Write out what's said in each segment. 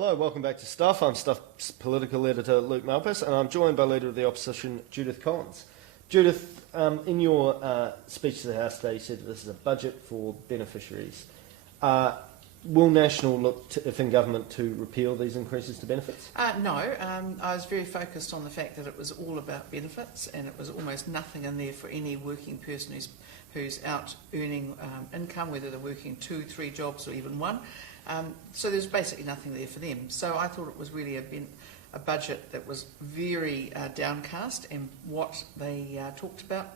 Hello, welcome back to Stuff. I'm Stuff's political editor Luke Malpass, and I'm joined by Leader of the Opposition, Judith Collins. Judith, in your speech to the House today, you said this is a budget for beneficiaries. Will National look, if in government, to repeal these increases to benefits? No, I was very focused on the fact that it was all about benefits, and it was almost nothing in there for any working person who's out earning income, whether they're working 2, 3 jobs or even one. So there's basically nothing there for them. So I thought it was really a budget that was very downcast, and what they talked about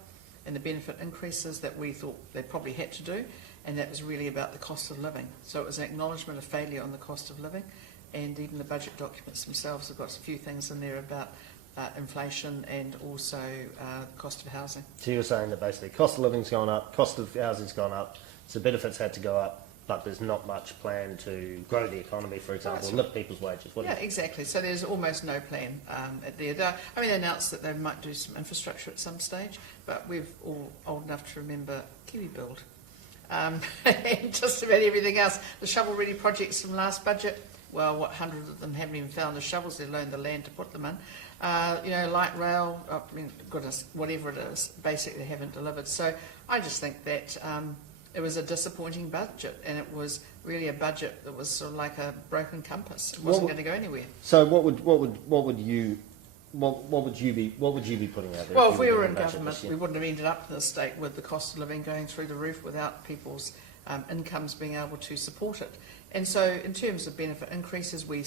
and the benefit increases that we thought they probably had to do, and that was really about the cost of living. So it was an acknowledgement of failure on the cost of living, and even the budget documents themselves have got a few things in there about inflation and also the cost of housing. So you're saying that basically cost of living's gone up, cost of housing's gone up, so benefits had to go up, but there's not much plan to grow the economy, for example, and lift people's wages. Yeah, exactly. So there's almost no plan there. I mean, they announced that they might do some infrastructure at some stage, but we're all old enough to remember Kiwi Build. And just about everything else. The shovel-ready projects from last budget, well, 100 of them haven't even found the shovels, let alone the land to put them in. Light rail, goodness, whatever it is, basically they haven't delivered. So I just think that it was a disappointing budget, and it was really a budget that was sort of like a broken compass. It wasn't going to go anywhere. So what would you be putting out there? Well, if we were in government, we wouldn't have ended up in this state with the cost of living going through the roof without people's incomes being able to support it. And so in terms of benefit increases, we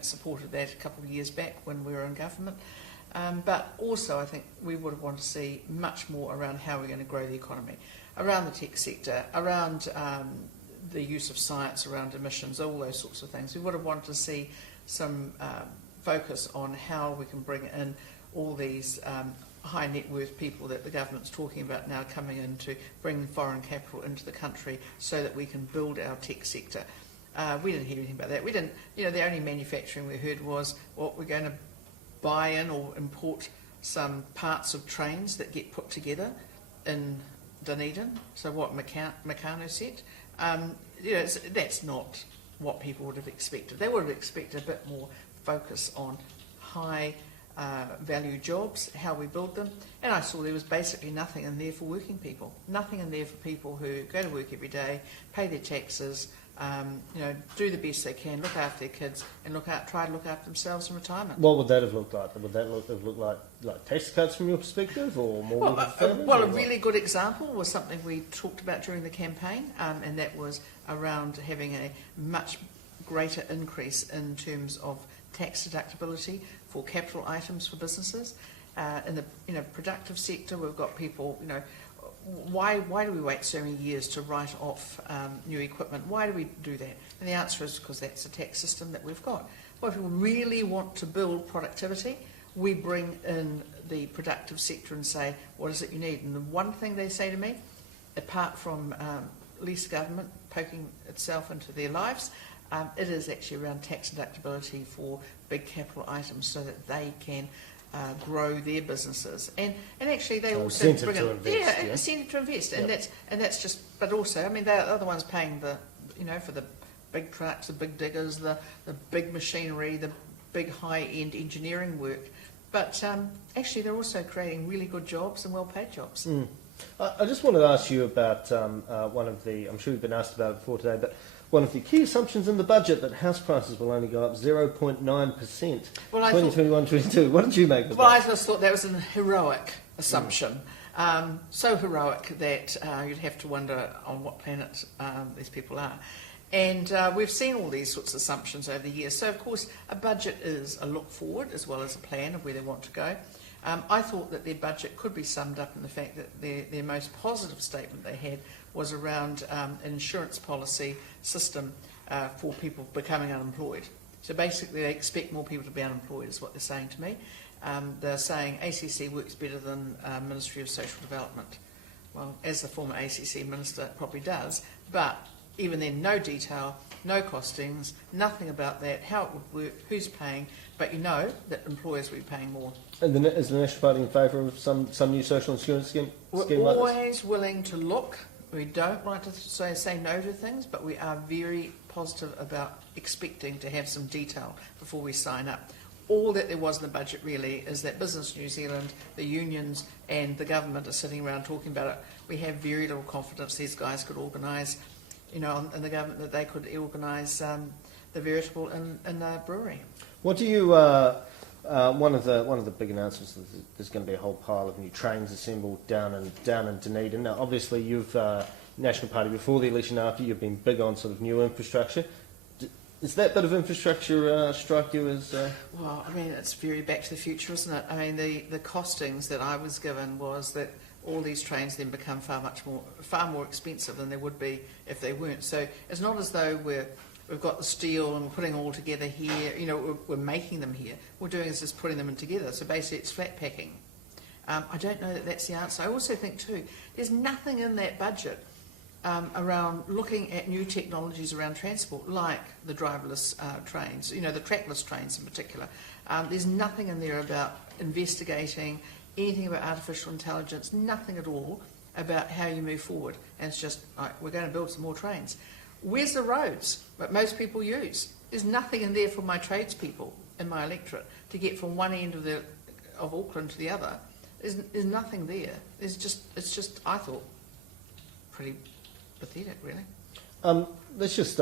supported that a couple of years back when we were in government. But also I think we would have wanted to see much more around how we're going to grow the economy, around the tech sector, around the use of science, around emissions, all those sorts of things. We would have wanted to see some focus on how we can bring in all these high net worth people that the government's talking about now coming in to bring foreign capital into the country so that we can build our tech sector. We didn't hear anything about that. We didn't, the only manufacturing we heard was, well, we're going to buy in or import some parts of trains that get put together in Dunedin. So what Meccano said, that's not what people would have expected. They would have expected a bit more focus on high value jobs, how we build them, and I saw there was basically nothing in there for working people, nothing in there for people who go to work every day, pay their taxes, do the best they can, look after their kids, and try to look after themselves in retirement. What would that have looked like? Would that have looked like tax cuts from your perspective, or more? A really good example was something we talked about during the campaign, and that was around having a much greater increase in terms of tax deductibility for capital items for businesses. In the productive sector, we've got people, why do we wait so many years to write off new equipment? Why do we do that? And the answer is because that's the tax system that we've got. Well, if we really want to build productivity, we bring in the productive sector and say, what is it you need? And the one thing they say to me, apart from least government poking itself into their lives, it is actually around tax deductibility for big capital items so that they can grow their businesses, and actually they also bring in incentive to invest, and that's just. But also, I mean, they're the ones paying for the big trucks, the big diggers, the big machinery, the big high-end engineering work. But actually, they're also creating really good jobs and well-paid jobs. I just wanted to ask you about one of the. I'm sure you've been asked about it before today, but one of the key assumptions in the budget that house prices will only go up 0.9%. 2021-22. What did you make of that? Well, I just thought that was an heroic assumption. So heroic that you'd have to wonder on what planet these people are. And we've seen all these sorts of assumptions over the years. So, of course, a budget is a look forward as well as a plan of where they want to go. I thought that their budget could be summed up in the fact that their most positive statement they had was around an insurance policy system for people becoming unemployed. So basically they expect more people to be unemployed is what they're saying to me. They're saying ACC works better than Ministry of Social Development. Well, as the former ACC minister probably does, but even then no detail, no costings, nothing about that, how it would work, who's paying, but that employers will be paying more. And is the National Party in favour of some new social insurance scheme We're like always willing to look. We don't like to say no to things, but we are very positive about expecting to have some detail before we sign up. All that there was in the budget really is that Business New Zealand, the unions and the government are sitting around talking about it. We have very little confidence these guys could organise, in the government, that they could organise the veritable in the brewery. What do you? One of the big announcements is there's going to be a whole pile of new trains assembled down in Dunedin. Now, obviously, you've National Party before the election, after you've been big on sort of new infrastructure. Is that bit of infrastructure strike you as? Well, I mean, it's very back to the future, isn't it? I mean, the costings that I was given was that all these trains then become far more expensive than they would be if they weren't. So it's not as though we've got the steel and we're putting it all together here. We're making them here. What we're doing is just putting them in together. So basically, it's flat packing. I don't know that that's the answer. I also think too, there's nothing in that budget around looking at new technologies around transport, like the driverless trains, the trackless trains in particular. There's nothing in there about investigating anything about artificial intelligence, nothing at all about how you move forward. And it's just, right, we're going to build some more trains. Where's the roads that most people use? There's nothing in there for my tradespeople in my electorate to get from one end of Auckland to the other. There's nothing there. It's just I thought pretty pathetic, really. That's just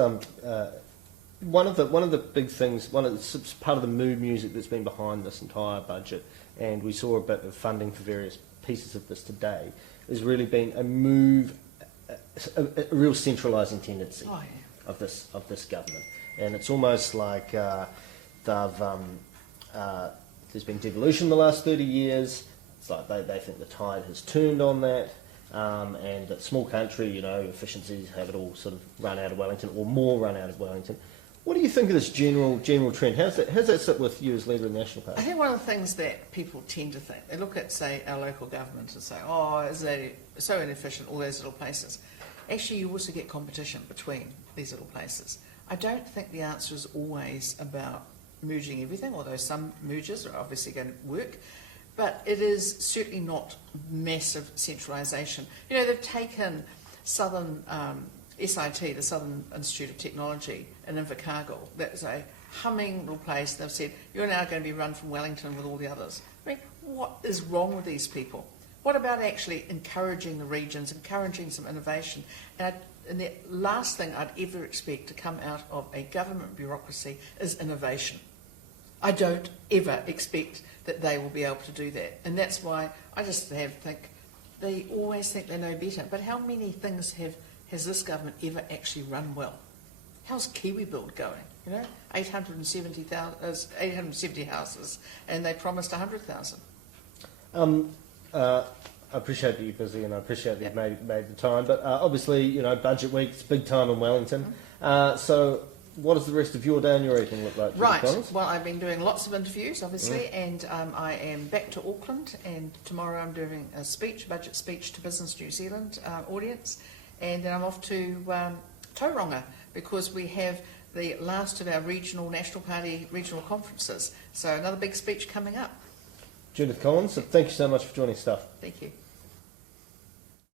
one of the big things. It's part of the mood music that's been behind this entire budget, and we saw a bit of funding for various pieces of this today. There's really been a move, a real centralising tendency of this government, and it's almost like there's been devolution the last 30 years. It's like they think the tide has turned on that. And a small country, efficiencies have it all sort of run out of Wellington, or more run out of Wellington. What do you think of this general trend? How's that sit with you as leader of the National Party? I think one of the things that people tend to think, they look at, say, our local government and say, is that so inefficient, all those little places. Actually, you also get competition between these little places. I don't think the answer is always about merging everything, although some mergers are obviously going to work. But it is certainly not massive centralisation. They've taken Southern SIT, the Southern Institute of Technology, in Invercargill. That's a humming little place. They've said, you're now going to be run from Wellington with all the others. I mean, what is wrong with these people? What about actually encouraging the regions, encouraging some innovation? And the last thing I'd ever expect to come out of a government bureaucracy is innovation. I don't ever expect that they will be able to do that. And that's why I just think they always think they know better. But how many things has this government ever actually run well? How's Kiwi Build going? 870 houses, and they promised 100,000. I appreciate that you're busy, and I appreciate that you've made the time. But obviously, budget week, it's big time in Wellington. So what does the rest of your day and your evening look like? Right. Well, I've been doing lots of interviews, obviously, and I am back to Auckland, and tomorrow I'm doing a budget speech to Business New Zealand audience, and then I'm off to Tauranga, because we have the last of our National Party regional conferences. So another big speech coming up. Judith Collins, thank you so much for joining us. Thank you.